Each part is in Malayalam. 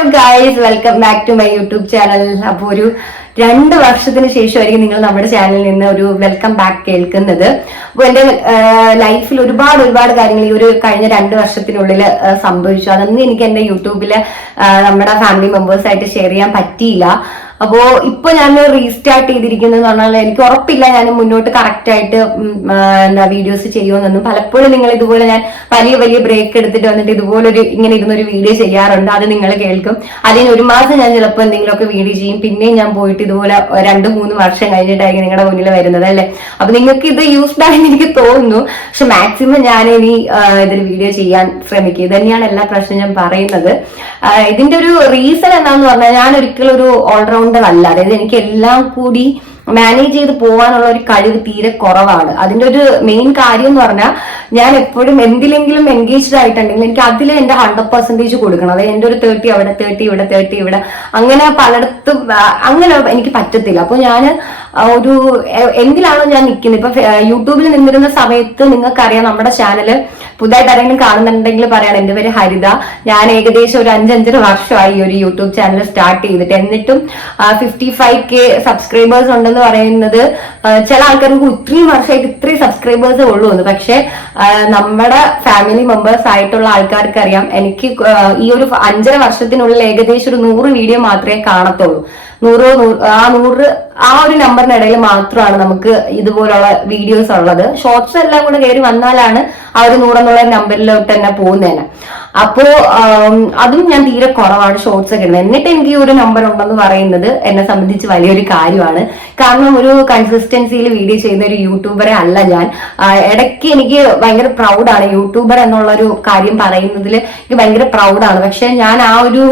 Hello guys welcome back to my YouTube channel അപ്പോൾ ഒരു രണ്ട് വർഷത്തിന് ശേഷമായിരിക്കും നിങ്ങൾ നമ്മുടെ ചാനലിൽ നിന്ന് ഒരു വെൽക്കം ബാക്ക് കേൾക്കുന്നത്. അപ്പോൾ എന്റെ ലൈഫിൽ ഒരുപാട് ഒരുപാട് കാര്യങ്ങൾ ഈ ഒരു കഴിഞ്ഞ രണ്ട് വർഷത്തിനുള്ളിൽ സംഭവിച്ചു. അതൊന്നും എനിക്ക് എന്റെ യൂട്യൂബിൽ നമ്മുടെ ഫാമിലി മെമ്പേഴ്സായിട്ട് ഷെയർ ചെയ്യാൻ പറ്റിയില്ല. അപ്പോ ഇപ്പൊ ഞാൻ റീസ്റ്റാർട്ട് ചെയ്തിരിക്കുന്നത് പറഞ്ഞാൽ എനിക്ക് ഉറപ്പില്ല ഞാൻ മുന്നോട്ട് കറക്റ്റ് ആയിട്ട് എന്താ വീഡിയോസ് ചെയ്യുമെന്നൊന്നും. പലപ്പോഴും നിങ്ങൾ ഇതുപോലെ ഞാൻ വലിയ വലിയ ബ്രേക്ക് എടുത്തിട്ട് വന്നിട്ട് ഇതുപോലൊരു ഇങ്ങനെ ഇരുന്നൊരു വീഡിയോ ചെയ്യാറുണ്ട്. അത് നിങ്ങൾ കേൾക്കും. അതിന് ഒരു മാസം ഞാൻ ചിലപ്പോൾ എന്തെങ്കിലുമൊക്കെ വീഡിയോ ചെയ്യും. പിന്നെയും ഞാൻ പോയിട്ട് ഇതുപോലെ രണ്ട് മൂന്ന് വർഷം കഴിഞ്ഞിട്ടായിരിക്കും നിങ്ങളുടെ മുന്നിൽ വരുന്നത് അല്ലേ? അപ്പൊ നിങ്ങൾക്ക് ഇത് യൂസ്ഡ് ആയി എനിക്ക് തോന്നുന്നു. പക്ഷെ മാക്സിമം ഞാൻ ഇനി ഇതിൽ വീഡിയോ ചെയ്യാൻ ശ്രമിക്കും. ഇത് തന്നെയാണ് എല്ലാ പ്രശ്നം ഞാൻ പറയുന്നത്. ഇതിന്റെ ഒരു റീസൺ എന്താന്ന് പറഞ്ഞാൽ ഞാൻ ഒരിക്കലും ഒരു ഓൾറൗണ്ടർ അല്ല അതായത് എനിക്ക് എല്ലാം കൂടി മാനേജ് ചെയ്ത് പോകാനുള്ള ഒരു കഴിവ് തീരെ കുറവാണ്. അതിന്റെ ഒരു മെയിൻ കാര്യം എന്ന് പറഞ്ഞാൽ ഞാൻ എപ്പോഴും എന്തിലെങ്കിലും എൻഗേജ്ഡ് ആയിട്ടുണ്ടെങ്കിൽ എനിക്ക് അതിൽ എന്റെ ഹൺഡ്രഡ് പെർസെന്റേജ് കൊടുക്കണം. അതായത് എന്റെ ഒരു തേർട്ടി അവിടെ തേർട്ടി ഇവിടെ തേർട്ടി ഇവിടെ. അങ്ങനെ പലയിടത്തും അങ്ങനെ എനിക്ക് പറ്റത്തില്ല. അപ്പോൾ ഞാൻ ഒരു എന്തിലാണോ ഞാൻ നിൽക്കുന്നത് ഇപ്പൊ യൂട്യൂബിൽ നിന്നിരുന്ന സമയത്ത് നിങ്ങൾക്കറിയാം നമ്മുടെ ചാനൽ പുതുതായിട്ട് ആരെങ്കിലും കാണുന്നുണ്ടെങ്കിൽ പറയണം എന്റെ പേര് ഹരിത. ഞാൻ ഏകദേശം ഒരു അഞ്ചഞ്ചര വർഷമായി ഒരു യൂട്യൂബ് ചാനൽ സ്റ്റാർട്ട് ചെയ്തിട്ട്. എന്നിട്ടും ഫിഫ്റ്റി ഫൈവ് കെ സബ്സ്ക്രൈബേഴ്സ് ഉണ്ടെന്ന് പറയുന്നത് ചില ആൾക്കാർക്ക് ഇത്രയും വർഷമായിട്ട് ഇത്രയും സബ്സ്ക്രൈബേഴ്സ് ഉള്ളൂ എന്ന്. പക്ഷെ നമ്മുടെ ഫാമിലി മെമ്പേഴ്സ് ആയിട്ടുള്ള ആൾക്കാർക്ക് അറിയാം എനിക്ക് ഈ ഒരു അഞ്ചര വർഷത്തിനുള്ളിൽ ഏകദേശം ഒരു നൂറ് വീഡിയോ മാത്രമേ കാണത്തുള്ളൂ. നൂറ് ആ നൂറ് ആ ഒരു നമ്പറിനിടയിൽ മാത്രമാണ് നമുക്ക് ഇതുപോലുള്ള വീഡിയോസ് ഉള്ളത്. ഷോർട്സ് എല്ലാം കൂടെ കയറി വന്നാലാണ് ആ ഒരു നൂറെന്നുള്ള നമ്പറിലോട്ട് തന്നെ പോകുന്നതിന് അപ്പോ അതും ഞാൻ തീരെ കുറവാണ് ഷോർട്സ് ഒക്കെ ഇടുന്നത്. എന്നിട്ട് എനിക്ക് ഈ ഒരു നമ്പർ ഉണ്ടെന്ന് പറയുന്നത് എന്നെ സംബന്ധിച്ച് വലിയൊരു കാര്യമാണ്. കാരണം ഒരു കൺസിസ്റ്റൻസിയിൽ വീഡിയോ ചെയ്യുന്ന ഒരു യൂട്യൂബറെ അല്ല ഞാൻ. ഇടയ്ക്ക് എനിക്ക് ഭയങ്കര പ്രൗഡാണ് യൂട്യൂബർ എന്നുള്ള ഒരു കാര്യം പറയുന്നതിൽ എനിക്ക് ഭയങ്കര പ്രൗഡാണ് പക്ഷെ ഞാൻ ആ ഒരു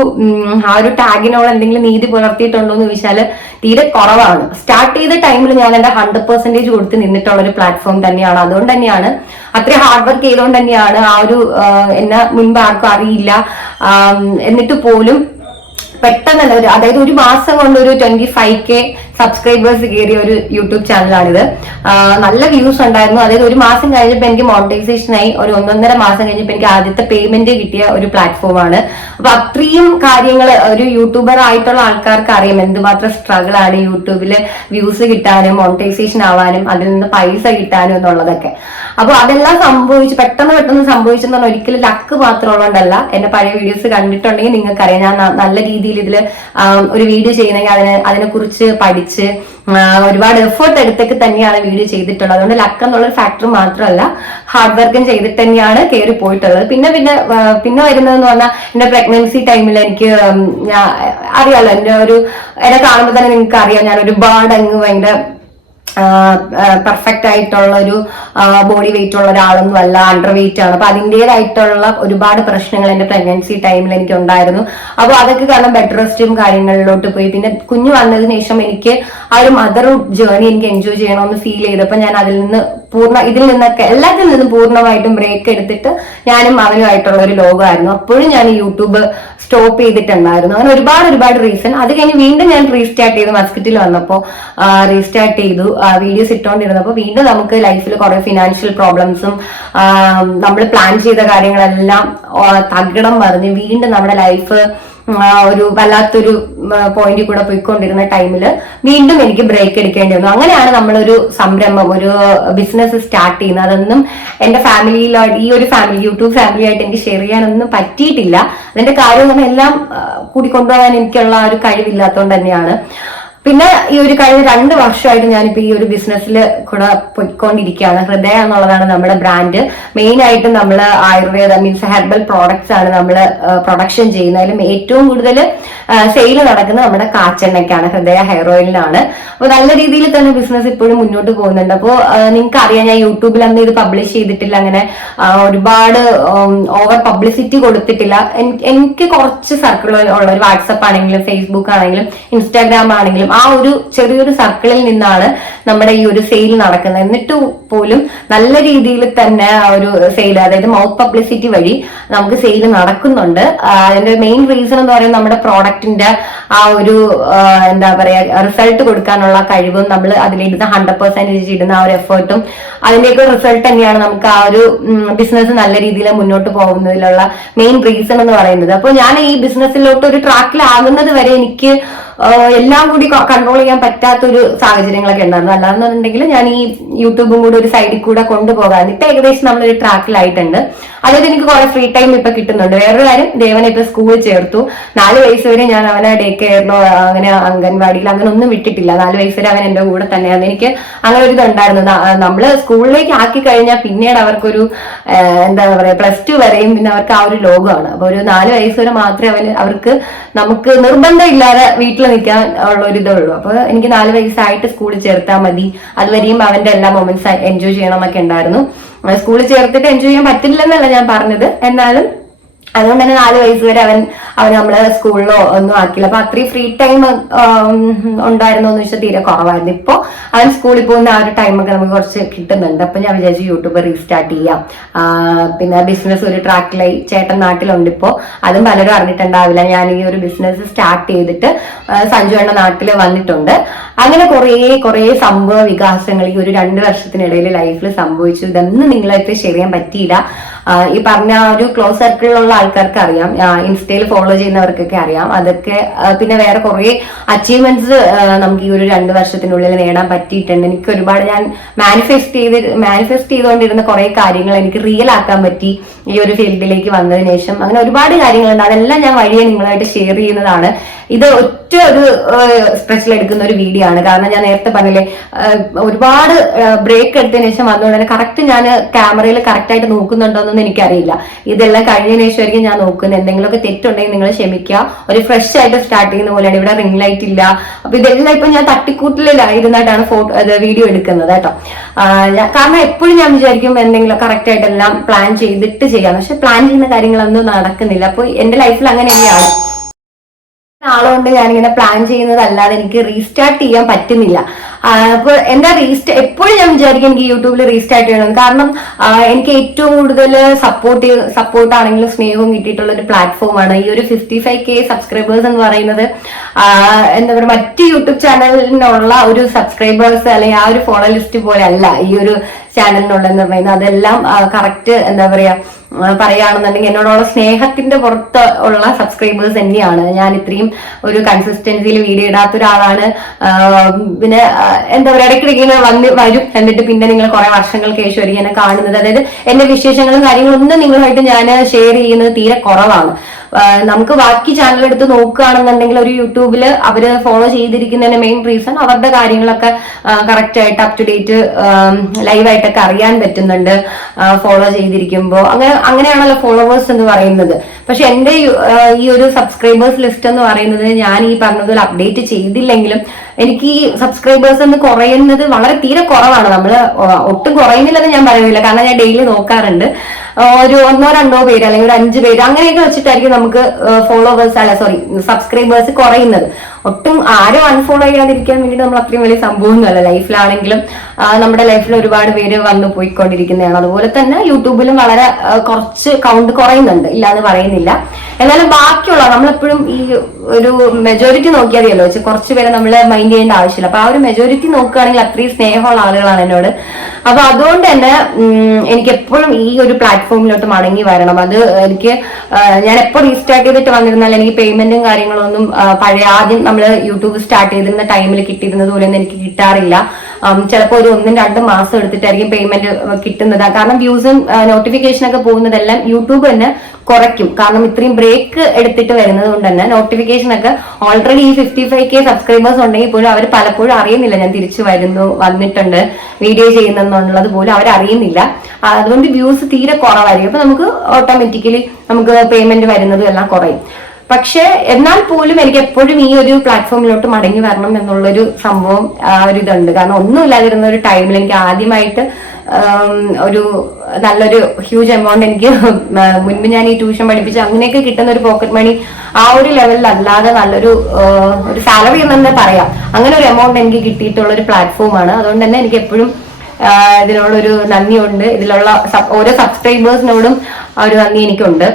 ആ ഒരു ടാഗിനോട് എന്തെങ്കിലും നീതി പുലർത്തിയിട്ടുണ്ടോ എന്ന് ചോദിച്ചാൽ തീരെ കുറവാണ്. സ്റ്റാർട്ട് ചെയ്ത ടൈമിൽ ഞാൻ എന്റെ ഹൺഡ്രഡ് പെർസെന്റേജ് കൊടുത്ത് നിന്നിട്ടുള്ള ഒരു പ്ലാറ്റ്ഫോം തന്നെയാണ്. അതുകൊണ്ട് തന്നെയാണ് അത്രയും ഹാർഡ് വർക്ക് ചെയ്തുകൊണ്ട് തന്നെയാണ് ആ ഒരു എന്നെ മുൻപ് ആർക്കും അറിയില്ല. എന്നിട്ട് പോലും പെട്ടെന്നല്ല ഒരു അതായത് ഒരു മാസം കൊണ്ട് ഒരു ട്വന്റി ഫൈവ് കെ സബ്സ്ക്രൈബേഴ്സ് കയറിയ ഒരു യൂട്യൂബ് ചാനലാണിത്. നല്ല വ്യൂസ് ഉണ്ടായിരുന്നു. അതായത് ഒരു മാസം കഴിഞ്ഞപ്പോൾ എനിക്ക് മോണിറ്റൈസേഷനായി ഒരു ഒന്നൊന്നര മാസം കഴിഞ്ഞപ്പോൾ എനിക്ക് ആദ്യത്തെ പേയ്മെന്റ് കിട്ടിയ ഒരു പ്ലാറ്റ്ഫോമാണ് അപ്പൊ അത്രയും കാര്യങ്ങൾ ഒരു യൂട്യൂബർ ആയിട്ടുള്ള ആൾക്കാർക്ക് അറിയാം. എന്തുമാത്രം സ്ട്രഗിൾ ആണ് യൂട്യൂബിൽ വ്യൂസ് കിട്ടാനും മോണിറ്റൈസേഷൻ ആവാനും അതിൽ നിന്ന് പൈസ കിട്ടാനും എന്നുള്ളതൊക്കെ. അപ്പൊ അതെല്ലാം സംഭവിച്ചു പെട്ടെന്ന് പെട്ടെന്ന് സംഭവിച്ചെന്ന് പറഞ്ഞാൽ ഒരിക്കലും ലക്ക് മാത്രം ഉള്ളതുകൊണ്ടല്ല. എന്റെ പഴയ വീഡിയോസ് കണ്ടിട്ടുണ്ടെങ്കിൽ നിങ്ങൾക്കറിയാം. ഞാൻ നല്ല രീതിയിൽ ഇതിൽ ഒരു വീഡിയോ ചെയ്യുന്നെങ്കിൽ അതിനെ അതിനെക്കുറിച്ച് പഠിച്ച് ആ, ഒരുപാട് എഫേർട്ട് എടുത്തൊക്കെ തന്നെയാണ് വീഡിയോ ചെയ്തിട്ടുള്ളത്. അതുകൊണ്ട് ലക്ക് എന്നുള്ള ഫാക്ടർ മാത്രമല്ല ഹാർഡ് വർക്കും ചെയ്തിട്ട് തന്നെയാണ് കയറി പോയിട്ടുള്ളത്. പിന്നെ പിന്നെ പിന്നെ പിന്നെ വരുന്നതെന്ന് പറഞ്ഞാൽ എന്റെ പ്രഗ്നൻസി ടൈമിൽ എനിക്ക് അറിയാലോ എന്റെ ഒരു എന്നെ കാണുമ്പോൾ തന്നെ നിങ്ങൾക്ക് അറിയാം ഞാൻ ഒരുപാട് അങ്ങ് ഭയങ്കര പെർഫെക്റ്റ് ആയിട്ടുള്ള ഒരു ബോഡി വെയിറ്റ് ഉള്ള ഒരാളൊന്നും അല്ല അണ്ടർ വെയിറ്റ് ആണ്. അപ്പൊ അതിന്റെതായിട്ടുള്ള ഒരുപാട് പ്രശ്നങ്ങൾ എന്റെ പ്രഗ്നൻസി ടൈമിൽ എനിക്ക് ഉണ്ടായിരുന്നു. അപ്പൊ അതൊക്കെ കാരണം ബെഡ് റെസ്റ്റും കാര്യങ്ങളിലോട്ട് പോയി. പിന്നെ കുഞ്ഞു വന്നതിന് ശേഷം എനിക്ക് ആ ഒരു മദർ ജേർണി എനിക്ക് എൻജോയ് ചെയ്യണമെന്ന് ഫീൽ ചെയ്തപ്പോൾ ഞാൻ അതിൽ നിന്ന് പൂർണ ഇതിൽ നിന്നൊക്കെ എല്ലാത്തിൽ നിന്നും പൂർണമായിട്ടും ബ്രേക്ക് എടുത്തിട്ട് ഞാനും അവനുമായിട്ടുള്ള ഒരു ലോകമായിരുന്നു. അപ്പോഴും ഞാൻ യൂട്യൂബ് സ്റ്റോപ്പ് ചെയ്തിട്ടുണ്ടായിരുന്നു. അങ്ങനെ ഒരുപാട് ഒരുപാട് റീസൺ. അത് കഴിഞ്ഞ് വീണ്ടും ഞാൻ റീസ്റ്റാർട്ട് ചെയ്തു മസ്കറ്റിൽ വന്നപ്പോൾ റീസ്റ്റാർട്ട് ചെയ്തു. വീഡിയോസ് ഇട്ടുകൊണ്ടിരുന്നപ്പോൾ വീണ്ടും നമുക്ക് ലൈഫിൽ കുറേ ഫിനാൻഷ്യൽ പ്രോബ്ലംസും നമ്മൾ പ്ലാൻ ചെയ്ത കാര്യങ്ങളെല്ലാം തകിടം മറിഞ്ഞ് വീണ്ടും നമ്മുടെ ലൈഫ് ഒരു വല്ലാത്തൊരു പോയിന്റിൽ കൂടെ പോയിക്കൊണ്ടിരുന്ന ടൈമിൽ വീണ്ടും എനിക്ക് ബ്രേക്ക് എടുക്കേണ്ടി വന്നു. അങ്ങനെയാണ് നമ്മളൊരു സംരംഭം ഒരു ബിസിനസ് സ്റ്റാർട്ട് ചെയ്യുന്നത്. അതൊന്നും എന്റെ ഫാമിലിയിലായിട്ട് ഈ ഒരു ഫാമിലി യൂട്യൂബ് ഫാമിലി ആയിട്ട് എനിക്ക് ഷെയർ ചെയ്യാനൊന്നും പറ്റിയിട്ടില്ല. അതിന്റെ കാര്യം എന്ന് പറഞ്ഞാൽ എല്ലാം കൂടി കൊണ്ടുപോകാൻ എനിക്കുള്ള ഒരു കഴിവില്ലാത്തതുകൊണ്ട് തന്നെയാണ്. പിന്നെ ഈ ഒരു കഴിഞ്ഞ രണ്ട് വർഷമായിട്ട് ഞാനിപ്പോ ഈ ഒരു ബിസിനസ്സിൽ കൂടെ പൊയ്ക്കൊണ്ടിരിക്കുകയാണ്. ഹൃദയ എന്നുള്ളതാണ് നമ്മുടെ ബ്രാൻഡ് മെയിൻ ആയിട്ട് നമ്മൾ ആയുർവേദ മീൻസ് ഹെർബൽ പ്രോഡക്ട്സ് ആണ് നമ്മൾ പ്രൊഡക്ഷൻ ചെയ്യുന്നതിലും ഏറ്റവും കൂടുതൽ സെയിൽ നടക്കുന്നത് നമ്മുടെ കാച്ചെണ്ണയ്ക്കാണ് ഹൃദയ ഹെയർ ഓയിലിനാണ് അപ്പോൾ നല്ല രീതിയിൽ തന്നെ ബിസിനസ് ഇപ്പോഴും മുന്നോട്ട് പോകുന്നുണ്ട്. അപ്പോൾ നിങ്ങൾക്ക് അറിയാം ഞാൻ യൂട്യൂബിൽ അന്ന് ഇത് പബ്ലിഷ് ചെയ്തിട്ടില്ല. അങ്ങനെ ഒരുപാട് ഓവർ പബ്ലിസിറ്റി കൊടുത്തിട്ടില്ല. എനിക്ക് കുറച്ച് സർക്കിൾ ഉള്ള ഒരു വാട്സപ്പ് ആണെങ്കിലും ഫേസ്ബുക്ക് ആണെങ്കിലും ഇൻസ്റ്റാഗ്രാം ആണെങ്കിലും ആ ഒരു ചെറിയൊരു സർക്കിളിൽ നിന്നാണ് നമ്മുടെ ഈ ഒരു സെയിൽ നടക്കുന്നത്. എന്നിട്ട് പോലും നല്ല രീതിയിൽ തന്നെ ആ ഒരു സെയിൽ അതായത് മൗത്ത് പബ്ലിസിറ്റി വഴി നമുക്ക് സെയിൽ നടക്കുന്നുണ്ട്. അതിന്റെ മെയിൻ റീസൺ എന്ന് പറയുന്നത് നമ്മുടെ പ്രോഡക്റ്റിന്റെ ആ ഒരു എന്താ പറയാ റിസൾട്ട് കൊടുക്കാനുള്ള കഴിവും നമ്മൾ അതിലിടുന്ന ഹൺഡ്രഡ് പെർസെന്റേജ് ഇടുന്ന ആ ഒരു എഫേർട്ടും അതിന്റെയൊക്കെ റിസൾട്ട് തന്നെയാണ് നമുക്ക് ആ ഒരു ബിസിനസ് നല്ല രീതിയിൽ മുന്നോട്ട് പോകുന്നതിലുള്ള മെയിൻ റീസൺ എന്ന് പറയുന്നത്. അപ്പോൾ ഞാൻ ഈ ബിസിനസ്സിലോട്ട് ഒരു ട്രാക്കിലാകുന്നത് വരെ എനിക്ക് എല്ലാം കൂടി കൺട്രോൾ ചെയ്യാൻ പറ്റാത്ത ഒരു സാഹചര്യങ്ങളൊക്കെ ഉണ്ടായിരുന്നു. അല്ലാന്നുണ്ടെങ്കിൽ ഞാൻ ഈ യൂട്യൂബും കൂടി ഒരു സൈഡിൽ കൂടെ കൊണ്ടുപോകാൻ ഇപ്പൊ ഏകദേശം നമ്മളൊരു ട്രാക്കിലായിട്ടുണ്ട് അതായത് എനിക്ക് കുറെ ഫ്രീ ടൈം ഇപ്പൊ കിട്ടുന്നുണ്ട്. വേറൊരു കാര്യം ദേവനെ ഇപ്പൊ സ്കൂളിൽ ചേർത്തു. നാല് വയസ്സ് വരെ ഞാൻ അവനെ ഡേ കെയറിലോ അങ്ങനെ അംഗൻവാടിയിൽ അങ്ങനെ ഒന്നും വിട്ടിട്ടില്ല. നാല് വയസ്സ് വരെ അവൻ എന്റെ കൂടെ തന്നെയാണ് എനിക്ക് അങ്ങനെ ഒരു ഇതുണ്ടായിരുന്നു. നമ്മൾ സ്കൂളിലേക്ക് ആക്കി കഴിഞ്ഞാൽ പിന്നീട് അവർക്കൊരു എന്താ പറയാ പ്ലസ് ടു വരെയും പിന്നെ അവർക്ക് ആ ഒരു ലോകമാണ്. അപ്പൊ ഒരു നാല് വയസ്സ് വരെ മാത്രമേ അവന് അവർക്ക് നമുക്ക് നിർബന്ധമില്ലാതെ വീട്ടിൽ നിൽക്കാൻ ഉള്ള ഒരു ഇതേ അപ്പൊ എനിക്ക് നാല് വയസ്സായിട്ട് സ്കൂളിൽ ചേർത്താൽ മതി. അതുവരെയും അവന്റെ എല്ലാ മൊമെന്റ്സ് എൻജോയ് ചെയ്യണം എന്നൊക്കെ ഉണ്ടായിരുന്നു. സ്കൂളിൽ ചേർത്തിട്ട് എൻജോയ് ചെയ്യാൻ പറ്റില്ലെന്നല്ല ഞാൻ പറഞ്ഞത്. എന്നാലും അതുകൊണ്ട് തന്നെ നാല് വയസ്സ് വരെ അവൻ അവൻ നമ്മളെ സ്കൂളിലോ ഒന്നും ആക്കില്ല അപ്പൊ അത്രയും ഫ്രീ ടൈം ഉണ്ടായിരുന്നോ എന്ന് വെച്ചാൽ തീരെ കുറവായിരുന്നു. ഇപ്പൊ അവൻ സ്കൂളിൽ പോകുന്ന ആ ഒരു ടൈമൊക്കെ നമുക്ക് കുറച്ച് കിട്ടുന്നുണ്ട്. അപ്പൊ ഞാൻ വിചാരിച്ചു യൂട്യൂബ് റീസ്റ്റാർട്ട് ചെയ്യാം. പിന്നെ ബിസിനസ് ഒരു ട്രാക്കിലായി ചേട്ടൻ നാട്ടിലുണ്ട് ഇപ്പോ. അതും പലരും അറിഞ്ഞിട്ടുണ്ടാവില്ല. ഞാൻ ഈ ഒരു ബിസിനസ് സ്റ്റാർട്ട് ചെയ്തിട്ട് സഞ്ജു എണ്ണ നാട്ടിൽ വന്നിട്ടുണ്ട്. അങ്ങനെ കുറേ കുറേ സംഭവ വികാസങ്ങൾ ഈ ഒരു രണ്ട് വർഷത്തിനിടയിൽ ലൈഫിൽ സംഭവിച്ചു. ഇതൊന്നും നിങ്ങളായിട്ട് ഷെയർ ചെയ്യാൻ പറ്റിയില്ല. ഈ പറഞ്ഞ ഒരു ക്ലോസ് സർക്കിളിലുള്ള ആൾക്കാർക്ക് അറിയാം. ഇൻസ്റ്റയിൽ ഫോളോ ചെയ്യുന്നവർക്കൊക്കെ അറിയാം. അതൊക്കെ പിന്നെ വേറെ കുറേ അച്ചീവ്മെന്റ്സ് നമുക്ക് ഈ ഒരു രണ്ട് വർഷത്തിനുള്ളിൽ നേടാൻ പറ്റിയിട്ടുണ്ട്. എനിക്ക് ഒരുപാട് ഞാൻ മാനിഫെസ്റ്റ് ചെയ്ത് മാനിഫെസ്റ്റ് ചെയ്തുകൊണ്ടിരുന്ന കുറേ കാര്യങ്ങൾ എനിക്ക് റിയൽ ആക്കാൻ പറ്റി ഈ ഒരു ഫീൽഡിലേക്ക് വന്നതിന് ശേഷം. അങ്ങനെ ഒരുപാട് കാര്യങ്ങളുണ്ട്. അതെല്ലാം ഞാൻ വഴിയെ നിങ്ങളായിട്ട് ഷെയർ ചെയ്യുന്നതാണ്. ഇത് ഒറ്റ ഒരു സ്പെഷ്യൽ എടുക്കുന്ന ഒരു വീഡിയോ ആണ്. കാരണം ഞാൻ നേരത്തെ പറഞ്ഞില്ലേ ഒരുപാട് ബ്രേക്ക് എടുത്തതിന് ശേഷം വന്നുകൊണ്ട് കറക്റ്റ് ഞാൻ ക്യാമറയിൽ കറക്റ്റ് ആയിട്ട് നോക്കുന്നുണ്ടോന്നൊന്നും എനിക്കറിയില്ല. ഇതെല്ലാം കഴിഞ്ഞതിന് ശേഷമായിരിക്കും ഞാൻ നോക്കുന്നത്. എന്തെങ്കിലുമൊക്കെ തെറ്റുണ്ടെങ്കിൽ നിങ്ങൾ ക്ഷമിക്കുക. ഒരു ഫ്രഷ് ആയിട്ട് സ്റ്റാർട്ട് ചെയ്യുന്ന പോലെയാണ്. ഇവിടെ റിംഗ് ലൈറ്റ് ഇല്ല. അപ്പൊ ഇതെല്ലാം ഇപ്പൊ ഞാൻ തട്ടിക്കൂട്ടിലായിരുന്നിട്ടാണ് ഫോട്ടോ വീഡിയോ എടുക്കുന്നത് കേട്ടോ. കാരണം എപ്പോഴും ഞാൻ വിചാരിക്കും എന്തെങ്കിലും കറക്റ്റ് ആയിട്ട് എല്ലാം പ്ലാൻ ചെയ്തിട്ട് ചെയ്യാം. പക്ഷെ പ്ലാൻ ചെയ്യുന്ന കാര്യങ്ങളൊന്നും നടക്കുന്നില്ല. അപ്പൊ എന്റെ ലൈഫിൽ അങ്ങനെ തന്നെയാണ്. നാളുകൊണ്ട് ഞാനിങ്ങനെ പ്ലാൻ ചെയ്യുന്നതല്ലാതെ എനിക്ക് റീസ്റ്റാർട്ട് ചെയ്യാൻ പറ്റുന്നില്ല. അപ്പോൾ അപ്പൊ എന്താ റീസ്റ്റ് എപ്പോഴും ഞാൻ വിചാരിക്കും എനിക്ക് യൂട്യൂബിൽ റീസ്റ്റാർട്ട് ചെയ്യണം. കാരണം എനിക്ക് ഏറ്റവും കൂടുതൽ സപ്പോർട്ട് സപ്പോർട്ട് ആണെങ്കിലും സ്നേഹവും കിട്ടിയിട്ടുള്ള ഒരു പ്ലാറ്റ്ഫോമാണ് ഈ ഒരു ഫിഫ്റ്റി ഫൈവ് കെ സബ്സ്ക്രൈബേഴ്സ് എന്ന് പറയുന്നത് എന്താ പറയുക മറ്റ് യൂട്യൂബ് ചാനലിനുള്ള ഒരു സബ്സ്ക്രൈബേഴ്സ് അല്ലെങ്കിൽ ആ ഒരു ഫോളോ ലിസ്റ്റ് പോലെ അല്ല ഈ ഒരു ചാനലിനുള്ളതെന്ന് പറയുന്നത്. അതെല്ലാം കറക്റ്റ് എന്താ പറയാ പറയുകയാണെന്നുണ്ടെങ്കിൽ എന്നോടുള്ള സ്നേഹത്തിന്റെ പുറത്ത് ഉള്ള സബ്സ്ക്രൈബേഴ്സ് തന്നെയാണ്. ഞാൻ ഇത്രയും ഒരു കൺസിസ്റ്റൻസിയിൽ വീഡിയോ ഇടാത്ത ഒരാളാണ്. പിന്നെ എന്താ പറയുക ഇടയ്ക്കിടയ്ക്ക് ഇങ്ങനെ വന്ന് വരും. എന്നിട്ട് പിന്നെ നിങ്ങൾ കുറെ വർഷങ്ങൾക്ക് ശേഷം എന്നെ കാണുന്നത്. അതായത് എന്റെ വിശേഷങ്ങളും കാര്യങ്ങളും ഒന്നും നിങ്ങളുമായിട്ട് ഞാൻ ഷെയർ ചെയ്യുന്നത് തീരെ കുറവാണ്. നമുക്ക് ബാക്കി ചാനൽ എടുത്ത് നോക്കുകയാണെന്നുണ്ടെങ്കിൽ ഒരു യൂട്യൂബിൽ അവർ ഫോളോ ചെയ്തിരിക്കുന്നതിന് മെയിൻ റീസൺ അവരുടെ കാര്യങ്ങളൊക്കെ കറക്റ്റ് ആയിട്ട് അപ് ടു ഡേറ്റ് ലൈവായിട്ടൊക്കെ അറിയാൻ പറ്റുന്നുണ്ട്. ഫോളോ ചെയ്തിരിക്കുമ്പോൾ അങ്ങനെ അങ്ങനെയാണല്ലോ ഫോളോവേഴ്സ് എന്ന് പറയുന്നത്. പക്ഷെ എന്റെ ഈ, ഒരു സബ്സ്ക്രൈബേഴ്സ് ലിസ്റ്റ് എന്ന് പറയുന്നത് ഞാൻ ഈ പറഞ്ഞതുപോലെ അപ്ഡേറ്റ് ചെയ്തില്ലെങ്കിലും എനിക്ക് ഈ സബ്സ്ക്രൈബേഴ്സ് എന്ന് കുറയുന്നത് വളരെ തീരെ കുറവാണ്. നമ്മൾ ഒട്ടും കുറയുന്നില്ലെന്ന് ഞാൻ പറയുന്നില്ല. കാരണം ഞാൻ ഡെയിലി നോക്കാറുണ്ട്. ഒരു ഒന്നോ രണ്ടോ പേര് അല്ലെങ്കിൽ ഒരു അഞ്ച് പേര് അങ്ങനെയൊക്കെ വെച്ചിട്ടായിരിക്കും നമുക്ക് ഫോളോവേഴ്സ് അല്ല സോറി സബ്സ്ക്രൈബേഴ്സ് കുറയുന്നത്. ഒട്ടും ആരും അൺഫോളോ ചെയ്യാതിരിക്കാൻ വേണ്ടിയിട്ട് നമ്മൾ അത്രയും വലിയ സംഭവമൊന്നുമല്ല. ലൈഫിലാണെങ്കിലും നമ്മുടെ ലൈഫിൽ ഒരുപാട് പേര് വന്നു പോയിക്കൊണ്ടിരിക്കുന്നതാണ്. അതുപോലെ തന്നെ യൂട്യൂബിലും വളരെ കുറച്ച് കൗണ്ട് കുറയുന്നുണ്ട്. ഇല്ലാന്ന് പറയുന്നില്ല. എന്നാലും ബാക്കിയുള്ള നമ്മളെപ്പോഴും ഈ ഒരു മെജോറിറ്റി നോക്കിയാൽ മതിയല്ലോ വെച്ചാൽ കുറച്ച് പേരെ നമ്മൾ മൈൻഡ് ചെയ്യേണ്ട ആവശ്യമില്ല. അപ്പൊ ആ ഒരു മെജോറിറ്റി നോക്കുകയാണെങ്കിൽ അത്രയും സ്നേഹമുള്ള ആളുകളാണ് എന്നോട്. അപ്പൊ അതുകൊണ്ട് തന്നെ എനിക്ക് എപ്പോഴും ഈ ഒരു പ്ലാറ്റ്ഫോമിലോട്ട് മടങ്ങി വരണം. അത് എനിക്ക് ഞാൻ എപ്പോൾ റീസ്റ്റാർട്ട് ചെയ്തിട്ട് വന്നിരുന്നാൽ എനിക്ക് പേയ്മെന്റും കാര്യങ്ങളൊന്നും പഴയ ആദ്യം നമ്മൾ യൂട്യൂബ് സ്റ്റാർട്ട് ചെയ്തിരുന്ന ടൈമിൽ കിട്ടിയിരുന്നത് പോലെ ഒന്നും എനിക്ക് കിട്ടാറില്ല. ചിലപ്പോൾ ഒരു ഒന്നും രണ്ടും മാസം എടുത്തിട്ടായിരിക്കും പേയ്മെന്റ് കിട്ടുന്നത്. കാരണം വ്യൂസും നോട്ടിഫിക്കേഷൻ ഒക്കെ പോകുന്നതെല്ലാം യൂട്യൂബ് തന്നെ കുറയ്ക്കും. കാരണം ഇത്രയും ബ്രേക്ക് എടുത്തിട്ട് വരുന്നത് കൊണ്ട് തന്നെ നോട്ടിഫിക്കേഷൻ ഒക്കെ ഓൾറെഡി ഈ ഫിഫ്റ്റി ഫൈവ് കെ സബ്സ്ക്രൈബേഴ്സ് ഉണ്ടെങ്കിൽ പോലും അവർ പലപ്പോഴും അറിയുന്നില്ല. ഞാൻ തിരിച്ചു വരുന്നു വന്നിട്ടുണ്ട് വീഡിയോ ചെയ്യുന്നെന്നുള്ളത് പോലും അവർ അറിയുന്നില്ല. അതുകൊണ്ട് വ്യൂസ് തീരെ കുറവായിരിക്കും. അപ്പൊ നമുക്ക് ഓട്ടോമാറ്റിക്കലി നമുക്ക് പേയ്മെന്റ് വരുന്നതും എല്ലാം കുറയും. പക്ഷെ എന്നാൽ പോലും എനിക്ക് എപ്പോഴും ഈ ഒരു പ്ലാറ്റ്ഫോമിലോട്ട് മടങ്ങി വരണം എന്നുള്ളൊരു സംഭവം ആ ഒരു ഇതുണ്ട്. കാരണം ഒന്നുമില്ലാതിരുന്ന ഒരു ടൈമിൽ എനിക്ക് ആദ്യമായിട്ട് ഒരു നല്ലൊരു ഹ്യൂജ് എമൗണ്ട് എനിക്ക് മുൻപ് ഞാൻ ഈ ട്യൂഷൻ പഠിപ്പിച്ച് അങ്ങനെയൊക്കെ കിട്ടുന്ന ഒരു പോക്കറ്റ് മണി ആ ഒരു ലെവലിൽ അല്ലാതെ നല്ലൊരു ഒരു സാലറി എന്ന് തന്നെ പറയാം. അങ്ങനെ ഒരു എമൗണ്ട് എനിക്ക് കിട്ടിയിട്ടുള്ള ഒരു പ്ലാറ്റ്ഫോമാണ് അതുകൊണ്ട് തന്നെ എനിക്ക് എപ്പോഴും ഇതിനുള്ളൊരു നന്ദിയുണ്ട്. ഇതിലുള്ള ഓരോ സബ്സ്ക്രൈബേഴ്സിനോടും ഒരു നന്ദി എനിക്കുണ്ട്.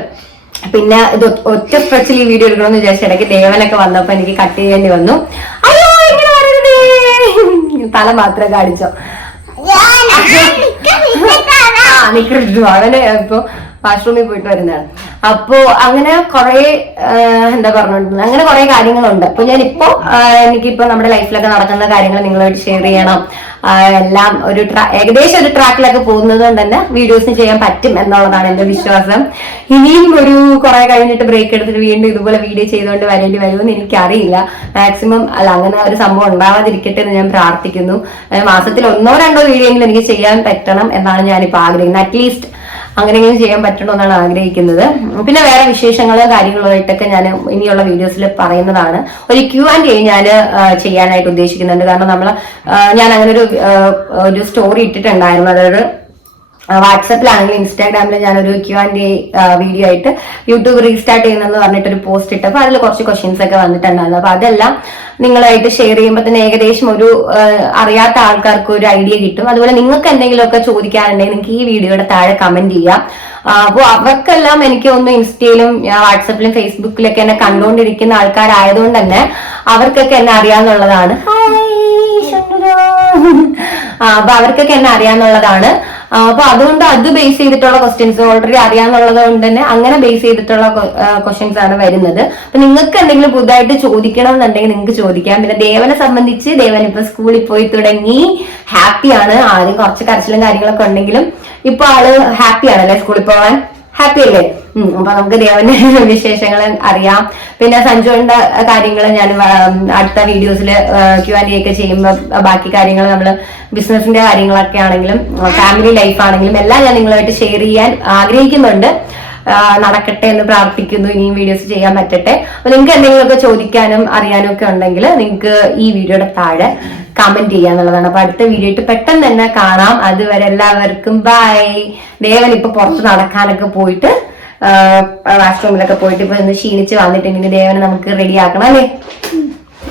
പിന്നെ ഇത് ഒറ്റ സ്ട്രെച്ചിൽ ഈ വീഡിയോ എടുക്കണമെന്ന് വിചാരിച്ചു ഇടയ്ക്ക് ദേവനൊക്കെ വന്നപ്പോ എനിക്ക് കട്ട് ചെയ്യേണ്ടി വന്നു. തല മാത്രം കാണിച്ചോ. ആ നിക്കറിട്ടു അവനെ ഇപ്പൊ വാഷ്റൂമിൽ പോയിട്ട് വരുന്നതാണ്. അപ്പോ അങ്ങനെ കുറെ എന്താ പറഞ്ഞിട്ടുണ്ട് അങ്ങനെ കുറെ കാര്യങ്ങളുണ്ട്. അപ്പൊ ഞാനിപ്പോ എനിക്കിപ്പോ നമ്മുടെ ലൈഫിലൊക്കെ നടക്കുന്ന കാര്യങ്ങൾ നിങ്ങളുമായിട്ട് ഷെയർ ചെയ്യണം. എല്ലാം ഒരു ഏകദേശം ഒരു ട്രാക്കിലൊക്കെ പോകുന്നത് കൊണ്ട് തന്നെ വീഡിയോസ് ചെയ്യാൻ പറ്റും എന്നുള്ളതാണ് എന്റെ വിശ്വാസം. ഇനിയും ഒരു കുറെ കഴിഞ്ഞിട്ട് ബ്രേക്ക് എടുത്തിട്ട് വീണ്ടും ഇതുപോലെ വീഡിയോ ചെയ്തുകൊണ്ട് വരേണ്ടി വരുമെന്ന് എനിക്കറിയില്ല. മാക്സിമം അല്ല അങ്ങനെ ഒരു സംഭവം ഉണ്ടാവാതിരിക്കട്ടെ എന്ന് ഞാൻ പ്രാർത്ഥിക്കുന്നു. മാസത്തിൽ ഒന്നോ രണ്ടോ വീഡിയോ എങ്കിലും എനിക്ക് ചെയ്യാൻ പറ്റണം എന്നാണ് ഞാനിപ്പോൾ ആഗ്രഹിക്കുന്നത്. അറ്റ്ലീസ്റ്റ് അങ്ങനെയെങ്കിലും ചെയ്യാൻ പറ്റണമെന്നാണ് ആഗ്രഹിക്കുന്നത്. പിന്നെ വേറെ വിശേഷങ്ങളോ കാര്യങ്ങളായിട്ടൊക്കെ ഞാൻ ഇനിയുള്ള വീഡിയോസിൽ പറയുന്നതാണ്. ഒരു ക്യൂ ആൻഡ് എ ഞാൻ ചെയ്യാനായിട്ട് ഉദ്ദേശിക്കുന്നുണ്ട്. കാരണം നമ്മൾ ഞാൻ അങ്ങനെ ഒരു ഒരു സ്റ്റോറി ഇട്ടിട്ടുണ്ടായിരുന്നു. അതായത് വാട്സപ്പിലാണെങ്കിലും ഇൻസ്റ്റാഗ്രാമിൽ ഞാനൊരു ക്യൂ ആൻഡ് എ വീഡിയോ ആയിട്ട് യൂട്യൂബ് റീസ്റ്റാർട്ട് ചെയ്യുന്നെന്ന് പറഞ്ഞിട്ടൊരു പോസ്റ്റ് ഇട്ടപ്പോൾ അതിൽ കുറച്ച് ക്വസ്റ്റ്യൻസ് ഒക്കെ വന്നിട്ടുണ്ടായിരുന്നു. അപ്പൊ അതെല്ലാം നിങ്ങളായിട്ട് ഷെയർ ചെയ്യുമ്പോൾ തന്നെ ഏകദേശം ഒരു അറിയാത്ത ആൾക്കാർക്ക് ഒരു ഐഡിയ കിട്ടും. അതുപോലെ നിങ്ങൾക്ക് എന്തെങ്കിലുമൊക്കെ ചോദിക്കാനുണ്ടെങ്കിൽ നിങ്ങൾക്ക് ഈ വീഡിയോയുടെ താഴെ കമന്റ് ചെയ്യാം. അപ്പോൾ അവർക്കെല്ലാം എനിക്ക് ഒന്ന് ഇൻസ്റ്റയിലും വാട്സപ്പിലും ഫേസ്ബുക്കിലൊക്കെ എന്നെ കണ്ടുകൊണ്ടിരിക്കുന്ന ആൾക്കാരായതുകൊണ്ട് തന്നെ അവർക്കൊക്കെ എന്നെ അറിയാന്നുള്ളതാണ്. അപ്പൊ അവർക്കൊക്കെ എന്നെ അറിയാന്നുള്ളതാണ്. അപ്പൊ അതുകൊണ്ട് അത് ബേസ് ചെയ്തിട്ടുള്ള ക്വസ്റ്റ്യൻസ് ഓൾറെഡി അറിയാന്നുള്ളത് കൊണ്ട് തന്നെ അങ്ങനെ ബേസ് ചെയ്തിട്ടുള്ള ക്വസ്റ്റ്യൻസ് ആണ് വരുന്നത്. അപ്പൊ നിങ്ങൾക്ക് എന്തെങ്കിലും പുതുതായിട്ട് ചോദിക്കണം എന്നുണ്ടെങ്കിൽ നിങ്ങൾക്ക് ചോദിക്കാം. പിന്നെ ദേവനെ സംബന്ധിച്ച് ദേവൻ ഇപ്പൊ സ്കൂളിൽ പോയി തുടങ്ങി. ഹാപ്പിയാണ് ആദ്യം കുറച്ച് കരച്ചിലും കാര്യങ്ങളൊക്കെ ഉണ്ടെങ്കിലും ഇപ്പൊ ആൾ ഹാപ്പിയാണ് അല്ലെ സ്കൂളിൽ പോവാൻ? ഹാപ്പി അല്ലേ? അപ്പൊ നമുക്ക് ദേവന്റെ വിശേഷങ്ങൾ അറിയാം. പിന്നെ സഞ്ജുവിന്റെ കാര്യങ്ങൾ ഞാൻ അടുത്ത വീഡിയോസിൽ ക്യൂ ആൻഡ് ഒക്കെ ചെയ്യുമ്പോൾ ബാക്കി കാര്യങ്ങൾ നമ്മൾ ബിസിനസിന്റെ കാര്യങ്ങളൊക്കെ ആണെങ്കിലും ഫാമിലി ലൈഫ് ആണെങ്കിലും എല്ലാം ഞാൻ നിങ്ങളുമായിട്ട് ഷെയർ ചെയ്യാൻ ആഗ്രഹിക്കുന്നുണ്ട്. നടക്കട്ടെ എന്ന് പ്രാർത്ഥിക്കുന്നു. ഇനിയും വീഡിയോസ് ചെയ്യാൻ പറ്റട്ടെ. അപ്പൊ നിങ്ങൾക്ക് എന്തെങ്കിലുമൊക്കെ ചോദിക്കാനും അറിയാനും ഒക്കെ ഉണ്ടെങ്കിൽ നിങ്ങൾക്ക് ഈ വീഡിയോയുടെ താഴെ കമന്റ് ചെയ്യാന്നുള്ളതാണ്. അപ്പൊ അടുത്ത വീഡിയോ ഇട്ട് പെട്ടെന്ന് തന്നെ കാണാം. അതുവരെ എല്ലാവർക്കും ബൈ ദേവൻ ഇപ്പൊ പുറത്ത് നടക്കാനൊക്കെ പോയിട്ട് വാഷ്റൂമിലൊക്കെ പോയിട്ട് ഇപ്പൊ ഒന്ന് ക്ഷീണിച്ച് വന്നിട്ടുണ്ടെങ്കിൽ ദേവനെ നമുക്ക് റെഡി ആക്കണം അല്ലേ?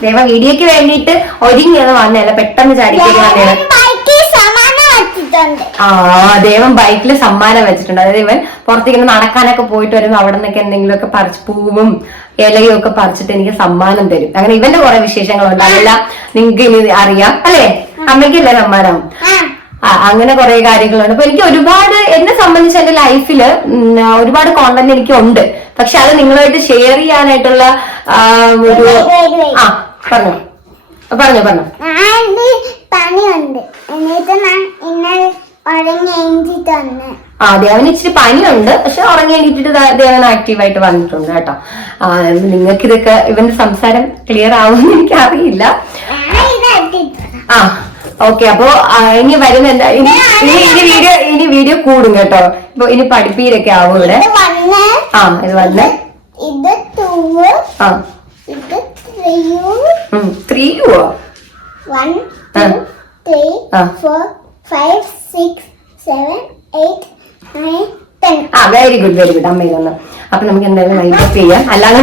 ദേവ വീഡിയോക്ക് വേണ്ടിയിട്ട് ഒരുങ്ങിയത് വന്നല്ല പെട്ടെന്ന് ആ ദേവൻ ബൈക്കിൽ സമ്മാനം വെച്ചിട്ടുണ്ട്. അതായത് ഇവൻ പുറത്തേക്ക് നടക്കാനൊക്കെ പോയിട്ട് വരുമ്പോൾ അവിടെ നിന്നൊക്കെ എന്തെങ്കിലുമൊക്കെ പറിച്ച് പൂവും. ഇലയും ഒക്കെ പറിച്ചിട്ട് എനിക്ക് സമ്മാനം തരും. അങ്ങനെ ഇവന്റെ കുറെ വിശേഷങ്ങളുണ്ട്. അല്ല നിങ്ങൾക്ക് ഇനി അറിയാം. അല്ലേ? അമ്മയ്ക്കല്ലേ സമ്മാനം? ആ. അങ്ങനെ കുറെ കാര്യങ്ങളുണ്ട്. അപ്പൊ എനിക്ക് ഒരുപാട് എന്നെ സംബന്ധിച്ച് എന്റെ ലൈഫിൽ ഒരുപാട് കോണ്ടന്റ് എനിക്ക് ഉണ്ട് പക്ഷെ അത് നിങ്ങളുമായിട്ട് ഷെയർ ചെയ്യാനായിട്ടുള്ള ഒരു. ആ പറഞ്ഞു. പറഞ്ഞു പറഞ്ഞു. പണിയുണ്ട്. എന്നിട്ട് ഞാൻ ഇന്നലെ ഉറങ്ങി എഴുതി തന്നെ ആ ദേവന് ഇച്ചിരി പനിയുണ്ട്. പക്ഷെ ഉറങ്ങി എണീറ്റിട്ട് ദേവൻ ആക്റ്റീവായിട്ട് വന്നിട്ടുണ്ട് കേട്ടോ. നിങ്ങൾക്ക് ഇതൊക്കെ ഇവന്റെ സംസാരം ക്ലിയർ ആവുമെന്ന് എനിക്ക് അറിയില്ല ആ ഓക്കെ അപ്പോ ഇനി വരുന്ന എന്താ ഇനി ഇനി വീഡിയോ ഇനി വീഡിയോ കൂടും കേട്ടോ. ഇപ്പൊ ഇനി പഠിപ്പീരൊക്കെ ആവും ഇവിടെ. ആ ഇത് വന്ന്. ആ. ത്രീയോ ആ. 5, 6, 7, 8, ആ വെരി ഗുഡ് വെരി ഗുഡ് അമ്മയിൽ ഇതൊന്ന് അപ്പൊ നമുക്ക് എന്തായാലും വൈൻഡപ്പ് ചെയ്യാം. അല്ലാതെ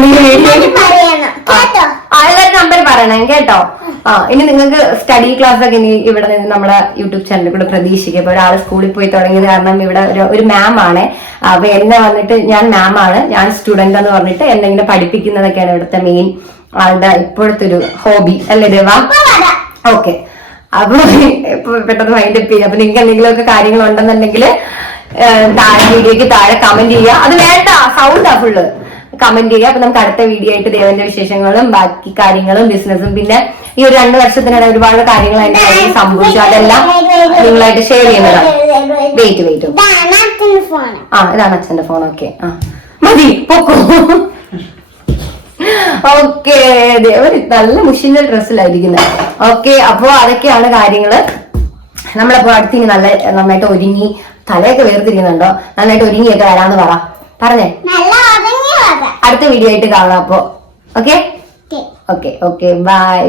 എല്ലാവരും നമ്പർ പറയണം കേട്ടോ? ആ ഇനി നിങ്ങൾക്ക് സ്റ്റഡി ക്ലാസ് ഒക്കെ ഇനി ഇവിടെ നിന്ന് നമ്മുടെ യൂട്യൂബ് ചാനലിൽ കൂടെ പ്രതീക്ഷിക്കുക ഇപ്പൊ ഒരാൾ സ്കൂളിൽ പോയി തുടങ്ങിയത് കാരണം ഇവിടെ ഒരു ഒരു മാം ആണ്. അപ്പൊ എന്നെ വന്നിട്ട് ഞാൻ മാം ആണ്. ഞാൻ സ്റ്റുഡന്റ് എന്ന് പറഞ്ഞിട്ട് എന്നെ ഇങ്ങനെ പഠിപ്പിക്കുന്നതൊക്കെയാണ് ഇവിടുത്തെ മെയിൻ ആളുടെ ഇപ്പോഴത്തെ ഒരു ഹോബി അല്ലേ ദേവ? ഓക്കെ അപ്പൊ ഇപ്പൊ പെട്ടെന്ന് വൈൻഡപ്പ് ചെയ്യാം. അപ്പൊ നിങ്ങൾക്ക് എന്തെങ്കിലുമൊക്കെ കാര്യങ്ങൾ ഉണ്ടെന്നുണ്ടെങ്കിൽ താഴെ വീഡിയോക്ക് താഴെ കമന്റ് ചെയ്യുക. അത് വേണ്ട സൗണ്ടാ ഫുള്ള് കമന്റ് ചെയ്യുക. അപ്പൊ നമുക്ക് അടുത്ത വീഡിയോ ആയിട്ട് ദേവന്റെ വിശേഷങ്ങളും ബാക്കി കാര്യങ്ങളും ബിസിനസ്സും പിന്നെ ഈ ഒരു രണ്ട് വർഷത്തിനിടെ ഒരുപാട് കാര്യങ്ങൾ അതിന്റെ കയ്യിൽ സംഭവിച്ചു. അതെല്ലാം നിങ്ങളായിട്ട് ഷെയർ ചെയ്യുന്നതാണ് വെയിറ്റ് വെയിറ്റ് ആ ഇതാണ് അച്ഛന്റെ ഫോൺ ഓക്കെ ആ. മതി പൊക്കോ. ഓക്കെ ദേവൻ നല്ല മുഷിന്റെ ഡ്രസ്സിലായിരിക്കുന്നത്. ഓക്കെ അപ്പോ അതൊക്കെയാണ് കാര്യങ്ങൾ. നമ്മളപ്പോ അടുത്ത് നല്ല നന്നായിട്ട് ഒരുങ്ങി തലയൊക്കെ വേർതിരിക്കുന്നുണ്ടോ? നന്നായിട്ട് ഒരുങ്ങിയൊക്കെ വരാന്ന് പറ. പറഞ്ഞേ. അടുത്ത വീഡിയോ ആയിട്ട് കാണാം അപ്പോ. Okay okay okay bye